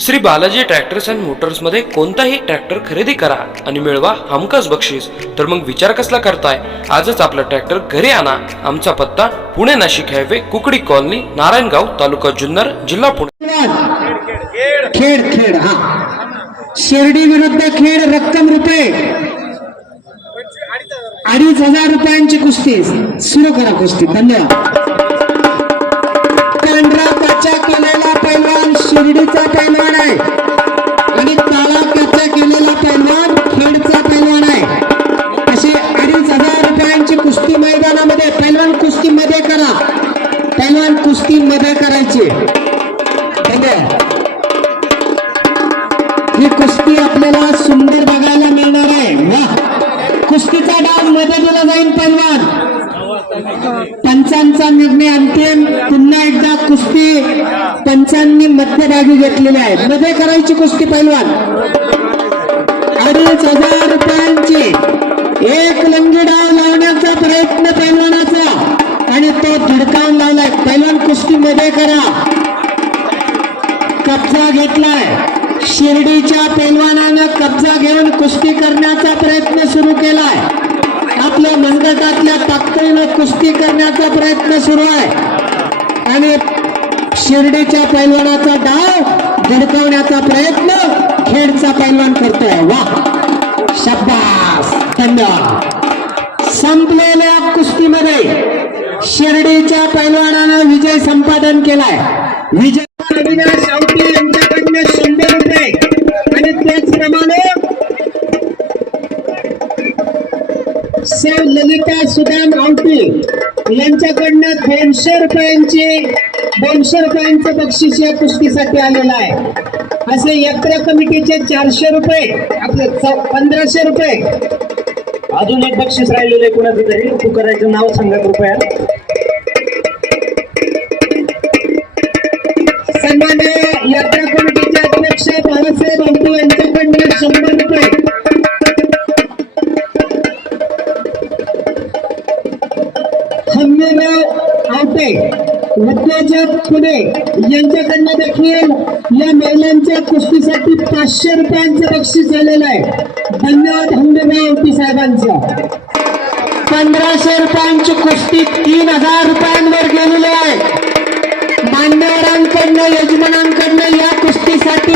Shri Balaji tractors and मोटर्समध्ये कोणताही tractor खरेदी करा आणि मिळवा हमखास बक्षीस. तर मग विचार कसला करताय? आजच आपला ट्रॅक्टर घरी आणा. आमचा पत्ता पुणे नाशिक हायवे कुकडी कॉलनी नारायणगाव तालुका जुन्नर जिल्हा पुणे. खेड खेड हा. शिर्डी विरुद्ध खेड रक्कम रुपये. अडीच हजार रुपयांची कुस्ती. सुरू करा कुस्ती. धन्यवाद. पांढरा पाचा केलेला पैलवान शिर्डीचा कुस्ती मध्ये करायची ही कुस्ती आपल्याला सुंदर बघायला मिळणार आहे. वा कुस्तीचा डावमध्ये दिला जाईल पैलवान पंचांचा निर्णय अंतिम. पुन्हा एकदा कुस्ती पंचांनी मध्यभागी घेतलेली आहे. मध्ये करायची कुस्ती पैलवान अडीच हजार रुपयांची. एक लंगी डाव लावण्याचा प्रयत्न पैलवानाचा उभे करा. कब्जा घेतलाय. शिर्डीच्या पैलवानानं कब्जा घेऊन कुस्ती करण्याचा प्रयत्न सुरू केलाय. आपल्या मंडळातल्या ताकदीनं कुस्ती करण्याचा प्रयत्न सुरू आहे. आणि शिर्डीच्या पैलवानाचा डाव धडकवण्याचा प्रयत्न खेडचा पैलवान करतोय. वा शब्दास धन्यवाद! संपलेल्या कुस्तीमध्ये शिर्डीच्या संपादन केलाय. विजय अविनाश आवटे यांच्याकडनं शंभर रुपये. आणि त्याचप्रमाणे सेव ललिता सुदाम आवटे यांच्याकडनं दोनशे रुपयांचे दोनशे रुपयांचं बक्षीस या कुस्तीसाठी आलेलं आहे. असे यात्रा कमिटीचे चारशे रुपये आपले पंधराशे रुपये. अजून एक बक्षीस राहिलेलं आहे कुणाचं तरी? तू करायचं नाव सांगा कृपया. बाळासाहेब आवटे यांच्याकडनं शंभर रुपये हम्मीराव आवटे उद्योजक पुणे यांच्याकडनं देखील या महिलांच्या कुस्तीसाठी पाचशे रुपयांचं बक्षीस झालेलं आहे धन्यवाद हम्मीराव आवटी साहेबांचं पंधराशे रुपयांची कुस्ती तीन हजार रुपयांवर गेलेली आहे. मान्यवरांकडनं यजमानांकडनं या कुस्तीसाठी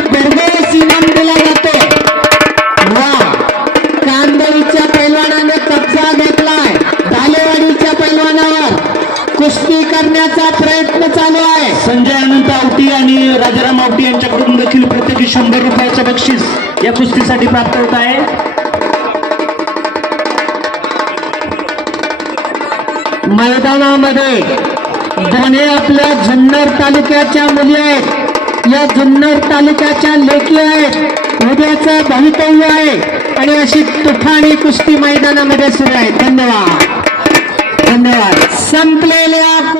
करण्याचा प्रयत्न चालू आहे. संजय अनंत आवटी आणि राजाराम आवटी यांच्याकडून देखील प्रत्येकी शंभर रुपयाचं बक्षीस या कुस्तीसाठी प्राप्त होत आहे. मैदानामध्ये दोन्ही आपल्या जुन्नर तालुक्याच्या मुली आहेत. या जुन्नर तालुक्याच्या लेखी आहेत. उद्याचं भवितव्य आहे. आणि अशी तुफानी कुस्ती मैदानामध्ये सुरू आहे. धन्यवाद. धन्यवाद. संपलेल्या